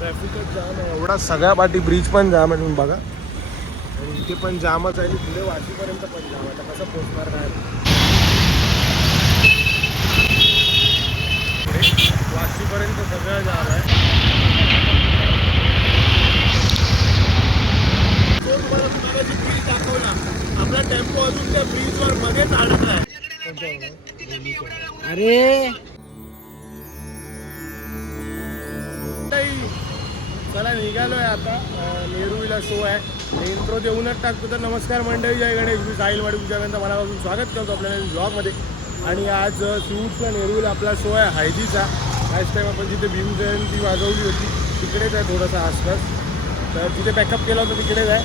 ट्रॅफिकच जाम आहे एवढा, सगळ्या पाठी ब्रिज पण जाम आहे तुम्ही बघा. आणि इथे पण जामच आहे, पुढे वाशीपर्यंत पण जाम. आता कसं पोहोचणार काय वाशीपर्यंत सगळं जाम आहे. तो तुम्हाला तुम्हाला ब्रिज दाखवला, आपला टेम्पो अजून त्या ब्रिजवर मध्येच अडकला आहे. अरे चला निघालोय आता. नेरूळला शो आहे, इंट्रो देऊनच टाकतो. तर नमस्कार मंडळी, जय गणेश. मी साहिल वाडी तुमच्यापर्यंत मनापासून स्वागत करतो आपल्याला ब्लॉगमध्ये. आणि आज शिवूरचा नेरूळला आपला शो आहे हळदीचा. लास्ट टाईम आपण जिथे भीम जयंती वाजवली होती तिकडेच आहे थोडासा आसपास. तर जिथे बॅकअप केला होता तिकडेच आहे.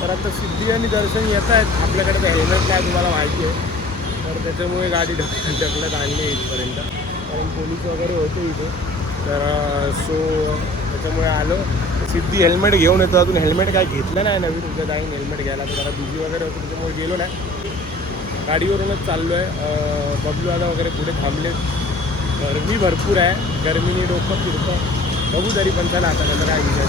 तर आता सिद्धी आणि दर्शन येत आहेत. आपल्याकडे तर हेल्मेट काय तुम्हाला माहिती आहे, तर त्याच्यामुळे गाडी ढकलत आणली इथपर्यंत, कारण पोलीस वगैरे होते इथे. तर सो त्याच्यामुळे आलो. सिद्धी हेल्मेट घेऊन येतो, अजून हेल्मेट काय घेतलं नाही नवीन. उद्या जाईन हेल्मेट घ्यायला, तर जरा बिझी वगैरे होतं त्याच्यामुळे गेलो नाही. गाडीवरूनच चाललो आहे. बबलूवाला वगैरे पुढे थांबले. गरमी भरपूर आहे, गरमीने डोकं फिरतं. बघू तरी पण चला आता कसं काय विचार.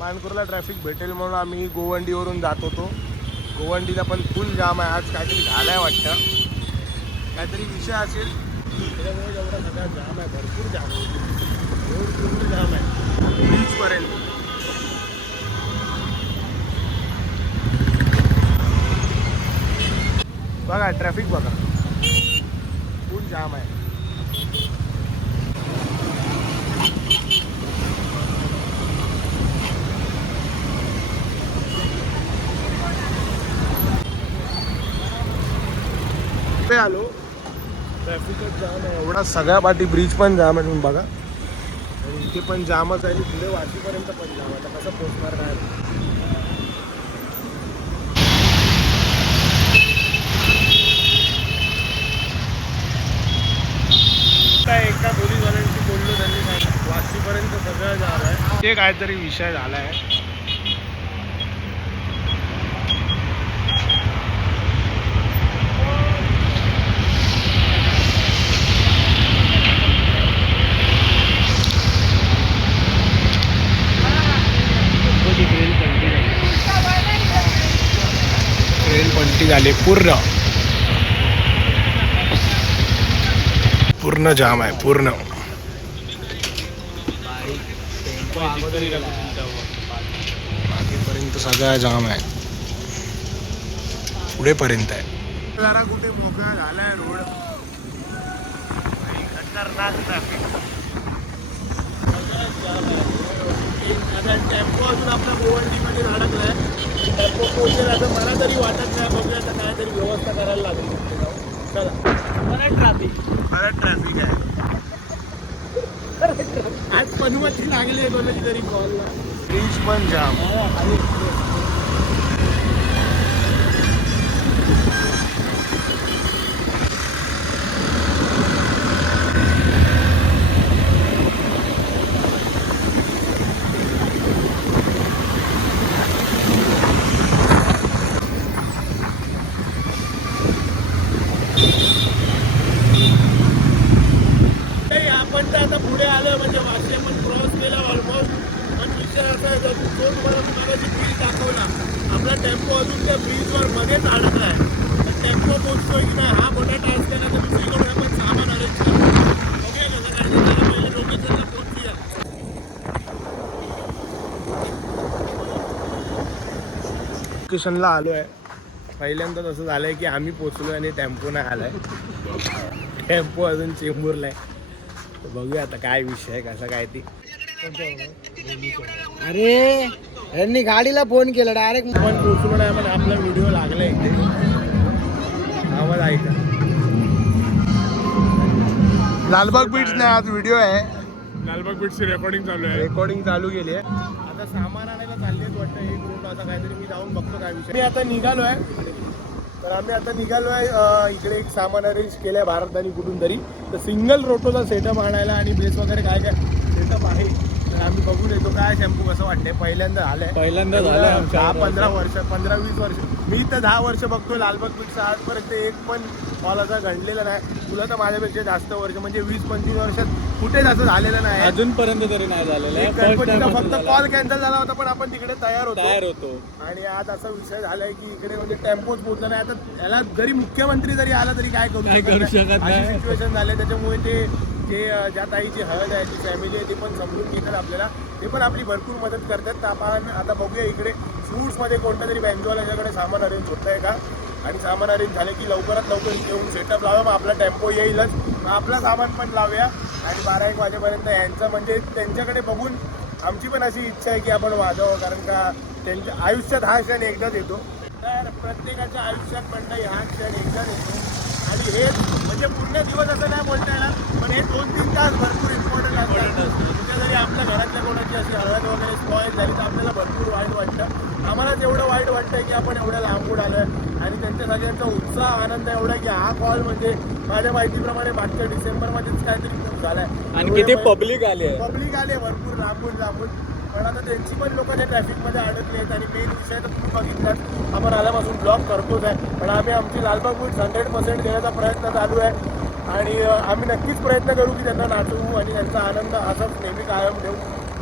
मानकुरला ट्रॅफिक भेटेल म्हणून आम्ही गोवंडीवरून जात होतो. गोवंडीला पण फुल जाम आहे आज. काहीतरी झालं आहे वाटतं, काहीतरी विषय असेल त्याच्यामुळे एवढा सगळा जाम आहे. भरपूर जाम रोड जाम आहे बीचपर्यंत. बघा ट्रॅफिक बघा, फुल जाम आहे. आलो, ट्रॅफिकच जाम आहे एवढा, सगळ्या पाठी ब्रिज पण जाम आहे तुम्ही बघा. आणि इथे पण जामच आहे, पुढे वाशीपर्यंत पण जाम. आता कसं पोहोचणार काय. एका पोलीसवाल्यांशी बोललो, त्यांनी सांगितलं वाशीपर्यंत सगळं जाम आहे. ते काहीतरी विषय झाला आहे. ट्रेन पलटी झाली, पूर्ण जाम आहे पूर्ण. मागेपर्यंत सगळा जाम आहे, पुढेपर्यंत आहे. जरा कुठे मोकळा झालाय रोड, खतरनाक ट्रॅफिक. आता टेम्पो अजून आपल्या गोवंडीमध्ये अडकलाय. टेम्पो पोहोचेल असं मला तरी वाटत नाही. बघूया आता काहीतरी व्यवस्था करायला लागली. चला, परत ट्रॅफिक आहे. आज पनवती लागली आहे कोणाची तरी कॉलला. ब्रिज पण जाम. आपण तर आता पुढे आलो म्हणजे वाशी आपण क्रॉस केला ऑलमोस्ट. पण विषय असा आहे, जो तुम्हाला ब्रिज दाखवला, आपला टेम्पो अजून त्या ब्रिजवर मध्येच अडकला आहे. तर टेम्पो पोहोचतोय की नाही हा मोठा टास्क आहे. तर दुसरीकडून आपण सामान अरेंज करतो. बघूया कसं काढतो, त्याला पहिले लोकेशनला पोहोचूया. लोकेशनला आलो आहे. पहिल्यांदाच असं झालं आहे की आम्ही पोचलो आणि टेम्पो नाही आला आहे. टेम्पो अजून चेंबूरला आहे. बघूया आता काय विषय आहे, कसा काय ती. अरे यांनी गाडीला फोन केला डायरेक्ट. पण पोचलो नाही, पण आपला व्हिडिओ लागला इथे. आवाज ऐका. लालबाग बीट्स नाही, आज व्हिडिओ आहे. लालबाग बीट्सची रेकॉर्डिंग चालू केली आहे. आता सामान आणायला चाललेच वाटतं एक रूट असा काहीतरी. मी जाऊन बघतो काय विषय. मी आता निघालो आहे. तर आम्ही आता निघालो आहे. इकडे एक सामान अरेंज केलं आहे भारताने कुठून तरी. तर सिंगल रोटोचा सेटअप आणायला आणि बेस वगैरे काय काय सेटअप आहे. तर तर आम्ही बघून येतो काय शॅम्पू कसं वाटतंय. पहिल्यांदा झालंय, पहिल्यांदा झालंय आमच्या 10-15 वर्ष, 15-20 वर्ष मी तर 10 वर्ष बघतोय लालबाग बीचचा, आजपर्यंत एक पण कॉल असा घडलेला नाही. तुला तर माझ्यापेक्षा जास्त वर्ष म्हणजे 20-25 वर्षात कुठेच असं झालेलं नाही. अजूनपर्यंत तरी नाही झालेलं एक आहे. गणपतीचा फक्त कॉल कॅन्सल झाला होता, पण आपण तिकडे तयार तयार होतो. होतो. आणि आज असा विषय झालाय की इकडे म्हणजे टेम्पोच पोहोचला नाही. आता याला जरी मुख्यमंत्री जरी आला तरी काय करू शकत नाही. अशी सिच्युएशन झाली. त्याच्यामुळे ते जे ज्या ताईची हळद आहे, जी फॅमिली आहे, ती पण समजून घेतात आपल्याला. ते पण आपली भरपूर मदत करतात. तर आपण आता बघूया इकडे फ्रूट्समध्ये कोणत्या तरी बँकवाल्याच्याकडे सामान अरेंज होत आहे का, आणि सामान अरेंज झालं की लवकरात लवकर येऊन सेटअप लावा. मग आपला टेम्पो येईलच, मग आपलं सामान पण लावूया. आणि 12-1 वाजेपर्यंत यांचं म्हणजे त्यांच्याकडे बघून आमची पण अशी इच्छा आहे की आपण वाजावं, कारण का त्यांच्या आयुष्यात हा क्षण एकदाच येतो. तर प्रत्येकाच्या आयुष्यात मंडळी हा क्षण एकदाच येतो. आणि हे म्हणजे पूर्ण दिवस असं नाही बोलता येणार, पण हे 2-3 तास भरपूर इम्पॉर्टंट असतात. तिथे जरी आपल्या घरातल्या कोणाची अशी हळद वगैरे स्पॉईल झाली तर आपल्याला भरपूर वाईट वाटतं. आम्हालाच एवढं वाईट वाटतं की आपण एवढ्या लांबून आलो आहे. आणि त्यांच्या सगळ्यांचा उत्साह, आनंद एवढा आहे की हा कॉल म्हणजे माझ्या माहितीप्रमाणे मागच्या डिसेंबरमध्येच काहीतरी खूप झाला आहे. आणि किती पब्लिक आली आहे. पब्लिक आले भरपूर लांबून. पण आता त्यांची पण लोक त्या ट्रॅफिकमध्ये अडकली आहेत. आणि मेन विषय तर तुम्ही बघितलाच, आपण आल्यापासून ब्लॉक करतोच आहे. पण आम्ही आमची लालबाग बीच 100% देण्याचा प्रयत्न चालू आहे. आणि आम्ही नक्कीच प्रयत्न करू की त्यांना नाचवू आणि त्यांचा आनंद असाच नेहमी कायम ठेवू.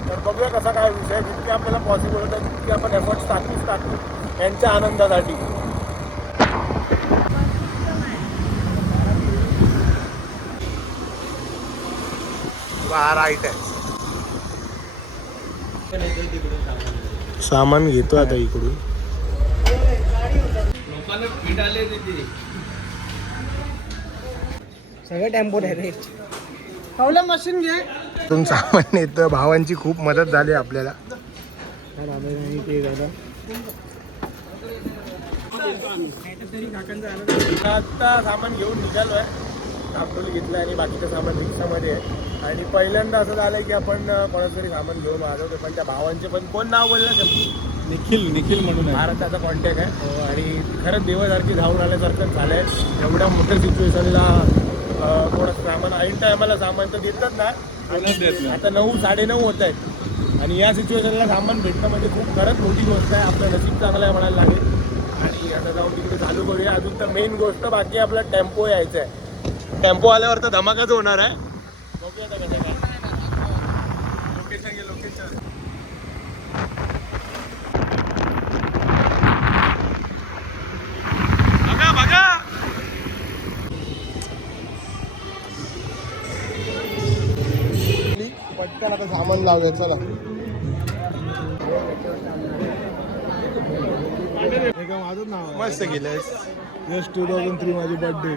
तर बघूया कसा काय विषय, जितके आपल्याला पॉसिबल होतं तितके आपण एफर्ट्स टाकू यांच्या आनंदासाठी. राईट आहे, सामान घेतो आता इकडून. सगळं टेम्पो डायरेक्ट पावला मशीन घे. तुम सामान येतं. भावांची खूप मदत झाली आपल्याला. आता सामान घेऊन निघालोय, आपलं घेतलं आणि बाकीचं सामान रिक्षामध्ये आहे. आणि पहिल्यांदा असं झालंय की आपण कोणाचं तरी सामान घेऊन वाजवतो, पण त्या भावांचे पण कोण नाव बोललं निखिल म्हणून आहे. भारताचा कॉन्टॅक्ट आहे. आणि खरंच देवासारखी धावून आल्यासारखं झालंय. एवढ्या मोठ्या सिच्युएशनला कोणाचं सामान ऐन टायमाला सामान तर देतात ना. आता 9-9:30 होत आहेत आणि या सिच्युएशनला सामान भेटणं म्हणजे खूप खरंच मोठी गोष्ट आहे. आपलं नशीब चांगलं आहे म्हणायला लागेल. आणि आता जाऊन तिकडे चालू करूया. अजून तर मेन गोष्ट बाकी आपला टेम्पो यायचा आहे. टेम्पो आल्यावर तर धमाकाच होणार आहे. बघूया आता कसं काय. लोकेशन बघा. पटकन आता सामान लावूया. चला मस्त गेलंस. जस्ट 2003 माझी बर्थडे.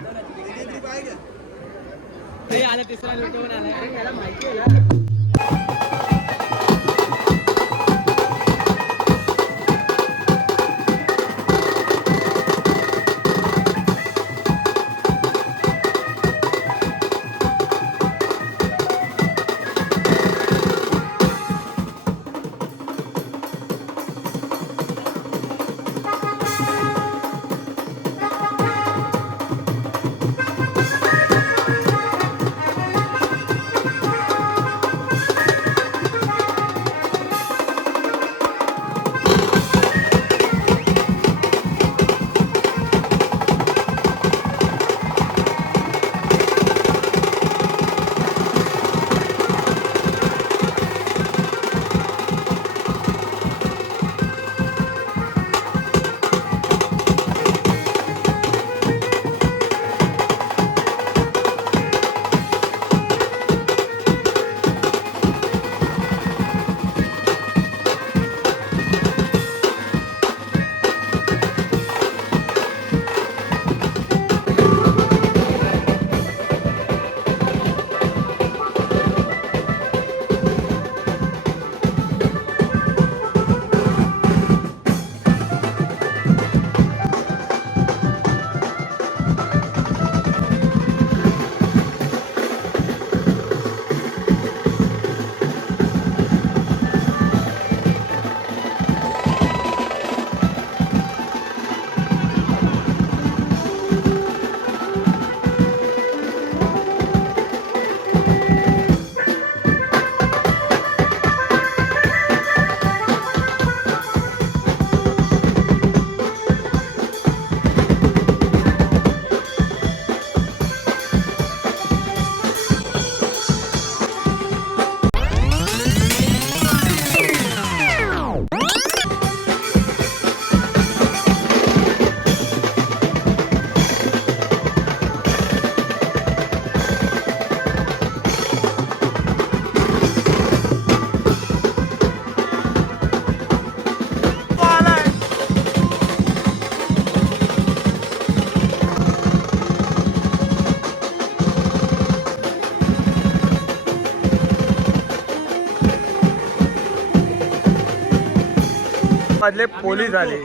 वाजले पोलीस आले.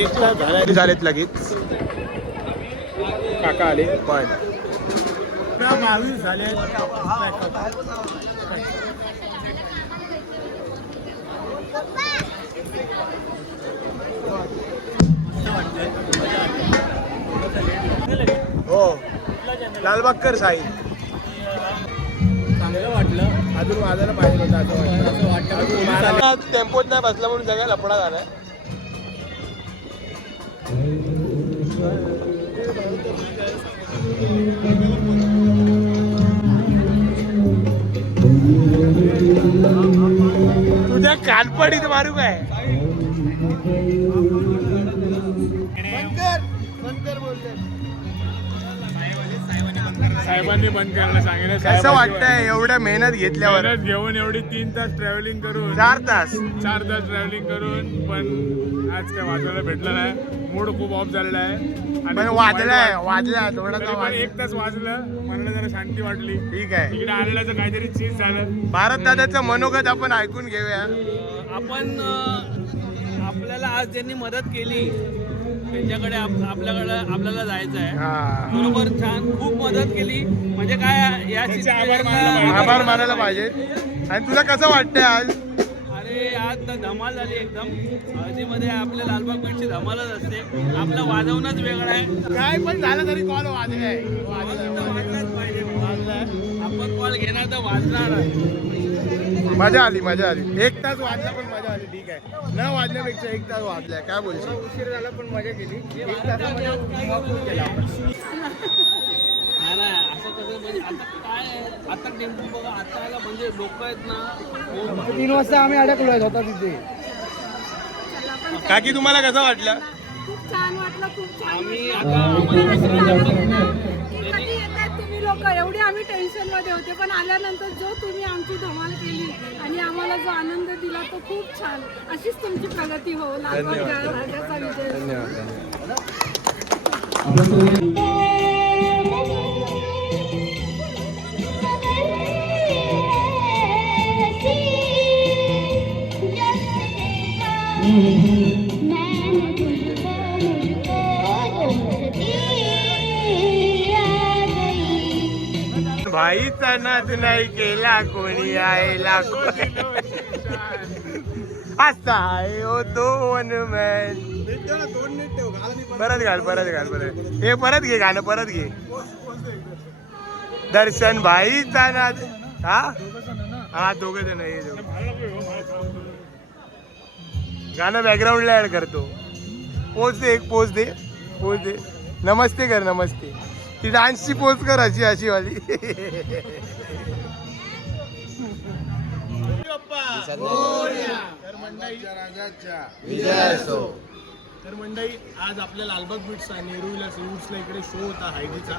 1 तास झालेत लगेच. काका आले पण 22 झाले. हो लालबागकर साई चांगलं वाटलं. अजून वाजायला पाहिजे होतं असं वाटतं टेम्पोत नाही बसला म्हणून सगळ्या लफडा झालाय. तुझ्या कानपडीत मारू काय? साहेबांनी बंद करायला सांगितलं. कसं वाटतंय एवढ्या मेहनत घेतल्यावर? मेहनत घेऊन एवढी 3 तास ट्रॅव्हलिंग करून 4 तास 4 तास ट्रॅव्हलिंग करून पण आज काय वाजवायला भेटलं नाही. मूड खूप ऑफ झालेला आहे. आणि पण खूप वाजलाय वाईट थोडासा तरी पण वाजला. 1 तास वाजलं. मला जरा शांती वाटली. ठीक आहे. इकडे आलेल्याचं काहीतरी चीज झालं. भारत दादाचं मनोगत आपण ऐकून घेऊया. आपण आपल्याला आज ज्यांनी मदत केली त्यांच्याकडे आपल्याला जायचं आहे. हा बरोबर, छान, खूप मदत केली. म्हणजे काय या त्याचे आभार मानलं पाहिजे. आभार मानायला पाहिजे. आणि तुला कसं वाटतंय आज? अरे आज तर धमाल झाली एकदम. हळदीमध्ये आपल्या लालबाग बीचची धमालच असते. आपलं वाजवणंच वेगळं आहे. काय पण झालं तरी कॉल वाजलाय. वाजलाच पाहिजे. आपण कॉल घेणार तर वाजणार. मजा आली मजा आली. 1 तास वाजला पण मजा आली. ठीक आहे. न वाजण्यापेक्षा 1 तास वाजलाय. काय बोलशील? उशीर झाला पण मजा केली. नाही असं कसं म्हणजे आता काय आहे, आता टेम्पो बघा आता याला म्हणजे लोक आहेत ना. 3 वाजता आम्ही अडकलोय होता तिथे. काकी तुम्हाला कसं वाटलं? खूप छान वाटलं. खूप छान आम्ही वाटलं. आता कधी येतात तुम्ही लोक? एवढे आम्ही टेन्शन मध्ये होते पण आल्यानंतर जो तुम्ही आमची धमाल केली आणि आम्हाला जो आनंद दिला तो खूप छान. अशीच तुमची प्रगती हो. लालबाग राजाचा विजय. भाईचा नाद नाही केला कोणी आयला कोणी. असा आहे ओ दोन मॅन. परत घाल हे परत घे गाणं परत घे. दर्शन भाईचा नाद. हा दोघं जण हे गाणं बॅकग्राऊंडला ऍड करतो. पोच दे. एक पोच दे. नमस्ते कर. नमस्ते. ती डान्सची पोच कर अशी वाली. तर मंडळी आज आपल्या लालबाग बीचचा नेरूळला सिवूड्सला इकडे शो होता हायदीचा.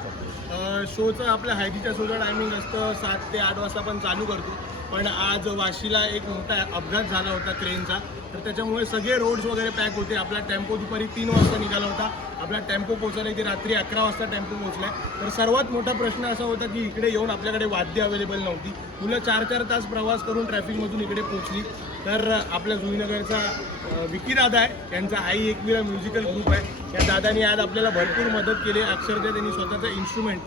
शोचं आपल्या हायदीच्या शोचं टायमिंग असतं 7 ते 8 वाजता आपण चालू करतो. पण आज वाशीला एक मोठा अपघात झाला होता ट्रेनचा. तर त्याच्यामुळे सगळे रोड्स वगैरे पॅक होते. आपला टेम्पो दुपारी 3 वाजता निघाला होता. आपला टेम्पो पोहोचला इथे रात्री 11 वाजता टेम्पो पोहोचलाय. तर सर्वात मोठा प्रश्न असा होता की इकडे येऊन आपल्याकडे वाद्य अवेलेबल नव्हती. मुलं 4-4 तास प्रवास करून ट्रॅफिकमधून इकडे पोहोचली. तर आपल्या जुईनगरचा विकी दादा आहे, त्यांचा आई एकविरा म्युझिकल ग्रुप आहे. या दादानी आज आपल्याला भरपूर मदत केली. अक्षरशः त्यांनी स्वतःचं इन्स्ट्रुमेंट,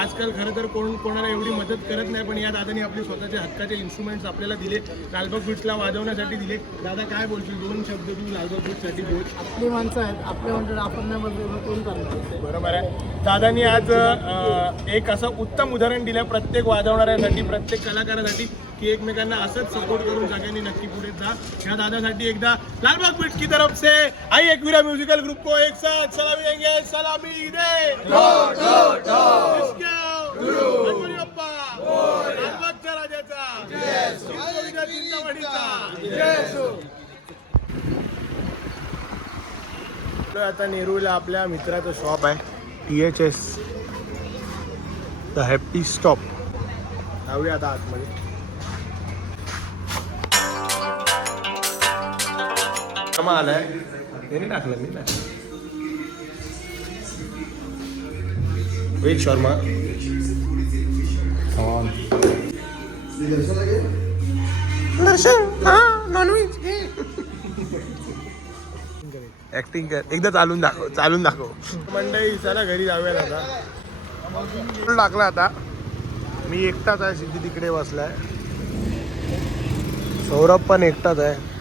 आजकाल खरं तर कोणाला एवढी मदत करत नाही, पण या दादानी आपले स्वतःचे हक्काचे इन्स्ट्रुमेंट्स आपल्याला दिले, लालबाग बीचला वाजवण्यासाठी दिले. दादा काय बोलशील? 2 शब्द तू लालबाग बीचसाठी बोल. आपली माणसं आहेत, आपल्या म्हणतात आपण नाही बदलून कोण करणार. बरोबर आहे. दादानी आज एक असं उत्तम उदाहरण दिलं प्रत्येक वाजवणाऱ्यासाठी, प्रत्येक कलाकारासाठी, की एकमेकांना असंच सपोर्ट करून सगळ्यांनी नक्की पुढे जा. या दादासाठी एकदा लालबाग बीच की तरफ से आई एकविरा म्युझिकल ग्रुप को एक साथ सलामी देंगे. सलामी दे. गणपती बाप्पा, लालबागच्या राजाचा आता नेरूळला आपल्या मित्राचं शॉप आहे, THS द हॅपी स्टॉप. जाऊया आता आतमध्ये. कमा आलाय त्याने टाकलं मी ना. वेट शर्मा दर्शन. नॉनव्हेज ऍक्टिंग कर एकदा चालून दाखव मंडळी चला घरी जाऊयात आता टाकला आता मी एकटाच आहे सिद्धी तिकडे बसलाय सौरभ पण एकटाच आहे